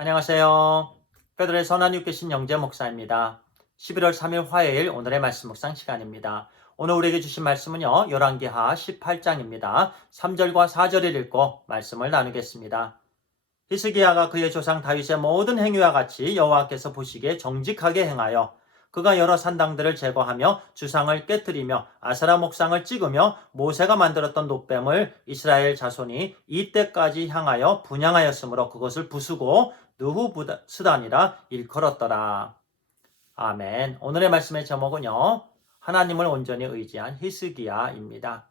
안녕하세요. 베드로의 선한 육계신 영재 목사입니다. 11월 3일 화요일 오늘의 말씀 묵상 시간입니다. 오늘 우리에게 주신 말씀은요. 열왕기하 18장입니다. 3절과 4절을 읽고 말씀을 나누겠습니다. 히스기야가 그의 조상 다윗의 모든 행위와 같이 여호와께서 보시기에 정직하게 행하여 그가 여러 산당들을 제거하며 주상을 깨뜨리며 아세라 목상을 찍으며 모세가 만들었던 놋뱀을 이스라엘 자손이 이때까지 향하여 분향하였으므로 그것을 부수고 느후스단이라 일컬었더라. 아멘. 오늘의 말씀의 제목은요. 하나님을 온전히 의지한 히스기야입니다.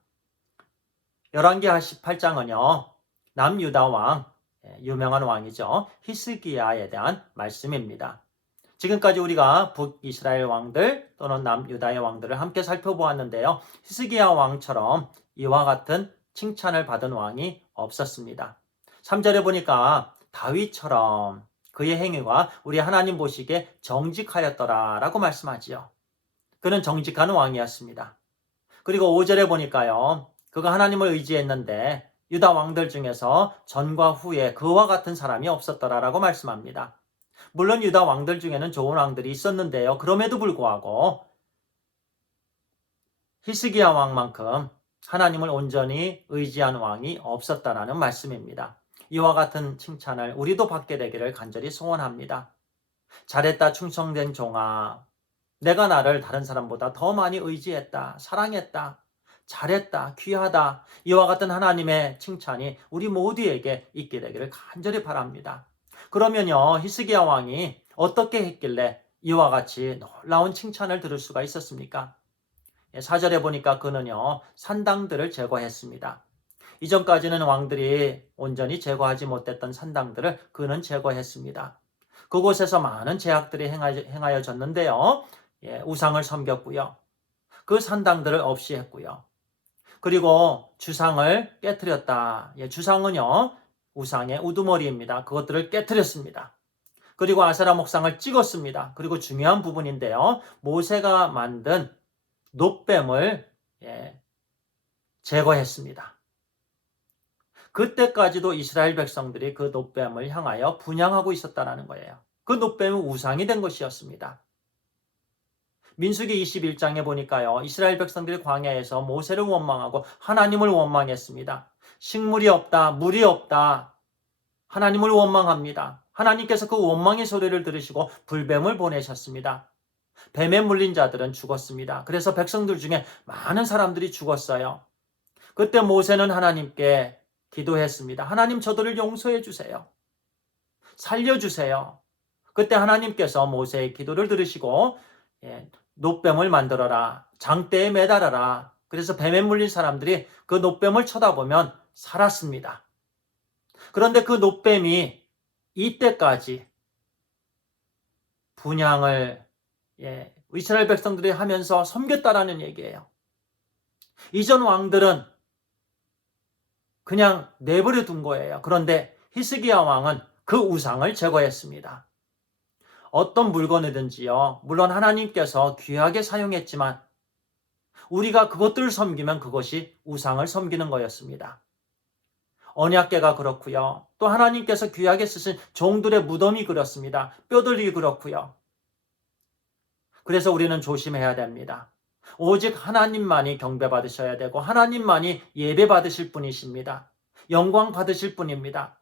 열왕기하 18장은요. 남유다 왕, 유명한 왕이죠. 히스기야에 대한 말씀입니다. 지금까지 우리가 북이스라엘 왕들 또는 남유다의 왕들을 함께 살펴보았는데요. 히스기야 왕처럼 이와 같은 칭찬을 받은 왕이 없었습니다. 3절에 보니까 다윗처럼 그의 행위가 우리 하나님 보시기에 정직하였더라라고 말씀하지요. 그는 정직한 왕이었습니다. 그리고 5절에 보니까요. 그가 하나님을 의지했는데 유다 왕들 중에서 전과 후에 그와 같은 사람이 없었더라라고 말씀합니다. 물론 유다 왕들 중에는 좋은 왕들이 있었는데요. 그럼에도 불구하고 히스기야 왕만큼 하나님을 온전히 의지한 왕이 없었다라는 말씀입니다. 이와 같은 칭찬을 우리도 받게 되기를 간절히 소원합니다. 잘했다 충성된 종아, 내가 나를 다른 사람보다 더 많이 의지했다, 사랑했다, 잘했다, 귀하다. 이와 같은 하나님의 칭찬이 우리 모두에게 있게 되기를 간절히 바랍니다. 그러면요, 히스기야 왕이 어떻게 했길래 이와 같이 놀라운 칭찬을 들을 수가 있었습니까? 4절에 보니까 그는요, 산당들을 제거했습니다. 이전까지는 왕들이 온전히 제거하지 못했던 산당들을 그는 제거했습니다. 그곳에서 많은 제약들이 행하여졌는데요. 우상을 섬겼고요. 그 산당들을 없이 했고요. 그리고 주상을 깨뜨렸다. 주상은요, 우상의 우두머리입니다. 그것들을 깨뜨렸습니다. 그리고 아세라 목상을 찍었습니다. 그리고 중요한 부분인데요. 모세가 만든 놋뱀을 제거했습니다. 그때까지도 이스라엘 백성들이 그 놋뱀을 향하여 분향하고 있었다는 거예요. 그 놋뱀은 우상이 된 것이었습니다. 민수기 21장에 보니까요. 이스라엘 백성들이 광야에서 모세를 원망하고 하나님을 원망했습니다. 식물이 없다, 물이 없다. 하나님을 원망합니다. 하나님께서 그 원망의 소리를 들으시고 불뱀을 보내셨습니다. 뱀에 물린 자들은 죽었습니다. 그래서 백성들 중에 많은 사람들이 죽었어요. 그때 모세는 하나님께 기도했습니다. 하나님 저들을 용서해 주세요. 살려주세요. 그때 하나님께서 모세의 기도를 들으시고 놋뱀을 만들어라. 장대에 매달아라. 그래서 뱀에 물린 사람들이 그 놋뱀을 쳐다보면 살았습니다. 그런데 그 놋뱀이 이때까지 분향을 이스라엘 백성들이 하면서 섬겼다라는 얘기예요. 이전 왕들은 그냥 내버려 둔 거예요. 그런데 히스기야 왕은 그 우상을 제거했습니다. 어떤 물건이든지요. 물론 하나님께서 귀하게 사용했지만 우리가 그것들을 섬기면 그것이 우상을 섬기는 거였습니다. 언약궤가 그렇고요. 또 하나님께서 귀하게 쓰신 종들의 무덤이 그렇습니다. 뼈들이 그렇고요. 그래서 우리는 조심해야 됩니다. 오직 하나님만이 경배받으셔야 되고 하나님만이 예배받으실 분이십니다. 영광 받으실 분입니다.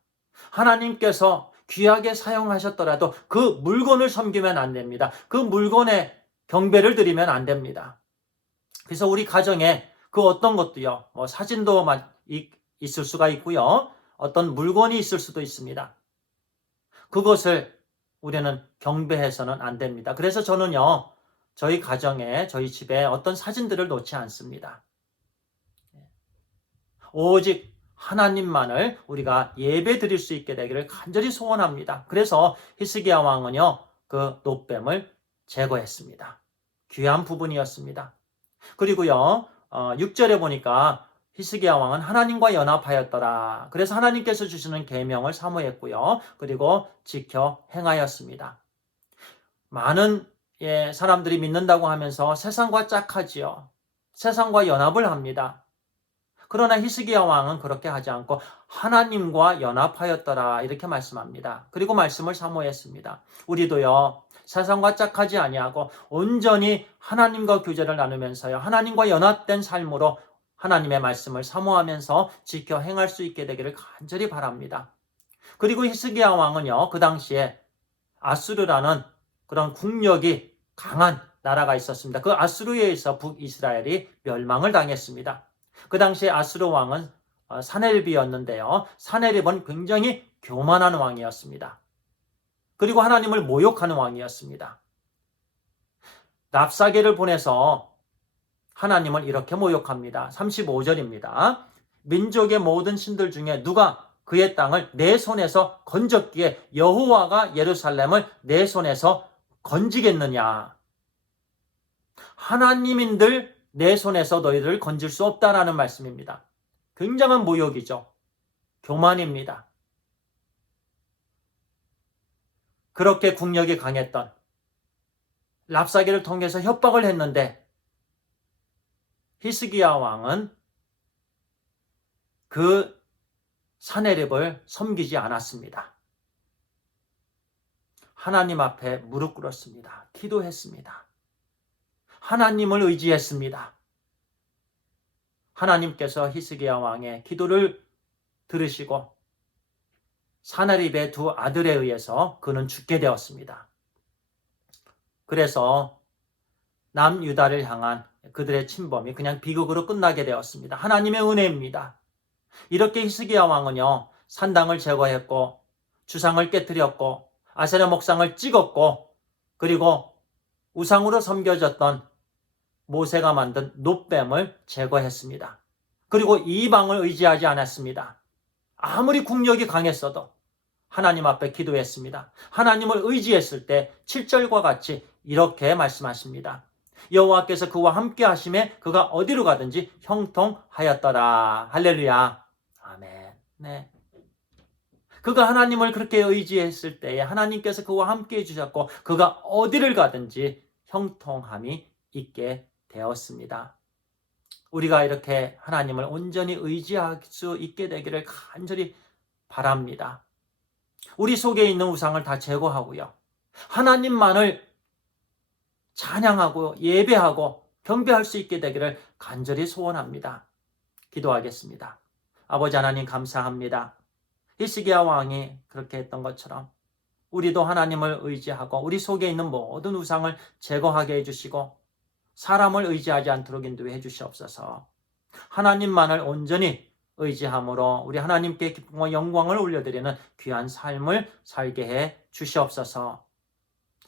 하나님께서 귀하게 사용하셨더라도 그 물건을 섬기면 안 됩니다. 그 물건에 경배를 드리면 안 됩니다. 그래서 우리 가정에 그 어떤 것도요. 사진도 있을 수가 있고요. 어떤 물건이 있을 수도 있습니다. 그것을 우리는 경배해서는 안 됩니다. 그래서 저는요. 저희 가정에, 저희 집에 어떤 사진들을 놓지 않습니다. 오직 하나님만을 우리가 예배 드릴 수 있게 되기를 간절히 소원합니다. 그래서 히스기야 왕은요. 그 놋뱀을 제거했습니다. 귀한 부분이었습니다. 그리고요. 6절에 보니까 히스기야 왕은 하나님과 연합하였더라. 그래서 하나님께서 주시는 계명을 사모했고요. 그리고 지켜 행하였습니다. 많은 사람들이 믿는다고 하면서 세상과 짝하지요. 세상과 연합을 합니다. 그러나 히스기야 왕은 그렇게 하지 않고 하나님과 연합하였더라 이렇게 말씀합니다. 그리고 말씀을 사모했습니다. 우리도요, 세상과 짝하지 아니하고 온전히 하나님과 교제를 나누면서요, 하나님과 연합된 삶으로 하나님의 말씀을 사모하면서 지켜 행할 수 있게 되기를 간절히 바랍니다. 그리고 히스기야 왕은요, 그 당시에 아수르라는 그런 국력이 강한 나라가 있었습니다. 그 아수르에 의해서 북이스라엘이 멸망을 당했습니다. 그 당시에 아수르 왕은 사네립이었는데요. 사네립은 굉장히 교만한 왕이었습니다. 그리고 하나님을 모욕하는 왕이었습니다. 랍사게를 보내서 하나님을 이렇게 모욕합니다. 35절입니다. 민족의 모든 신들 중에 누가 그의 땅을 내 손에서 건졌기에 여호와가 예루살렘을 내 손에서 건지겠느냐. 하나님인들 내 손에서 너희들을 건질 수 없다라는 말씀입니다. 굉장한 모욕이죠. 교만입니다. 그렇게 국력이 강했던 랍사게를 통해서 협박을 했는데 히스기야 왕은 그 사네립을 섬기지 않았습니다. 하나님 앞에 무릎 꿇었습니다. 기도했습니다. 하나님을 의지했습니다. 하나님께서 히스기야 왕의 기도를 들으시고 사네립의 두 아들에 의해서 그는 죽게 되었습니다. 그래서 남유다를 향한 그들의 침범이 그냥 비극으로 끝나게 되었습니다. 하나님의 은혜입니다. 이렇게 히스기야 왕은요, 산당을 제거했고 주상을 깨뜨렸고 아세라 목상을 찍었고 그리고 우상으로 섬겨졌던 모세가 만든 놋뱀을 제거했습니다. 그리고 이방을 의지하지 않았습니다. 아무리 국력이 강했어도 하나님 앞에 기도했습니다. 하나님을 의지했을 때 7절과 같이 이렇게 말씀하십니다. 여호와께서 그와 함께 하심에 그가 어디로 가든지 형통하였더라. 할렐루야. 아멘. 네. 그가 하나님을 그렇게 의지했을 때에 하나님께서 그와 함께 해주셨고 그가 어디를 가든지 형통함이 있게 되었습니다. 우리가 이렇게 하나님을 온전히 의지할 수 있게 되기를 간절히 바랍니다. 우리 속에 있는 우상을 다 제거하고요. 하나님만을 찬양하고 예배하고 경배할 수 있게 되기를 간절히 소원합니다. 기도하겠습니다. 아버지 하나님 감사합니다. 히스기야 왕이 그렇게 했던 것처럼 우리도 하나님을 의지하고 우리 속에 있는 모든 우상을 제거하게 해주시고 사람을 의지하지 않도록 인도해 주시옵소서. 하나님만을 온전히 의지함으로 우리 하나님께 기쁨과 영광을 올려드리는 귀한 삶을 살게 해 주시옵소서.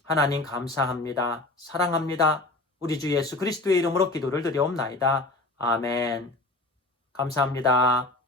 하나님 감사합니다. 사랑합니다. 우리 주 예수 그리스도의 이름으로 기도를 드려옵나이다. 아멘. 감사합니다.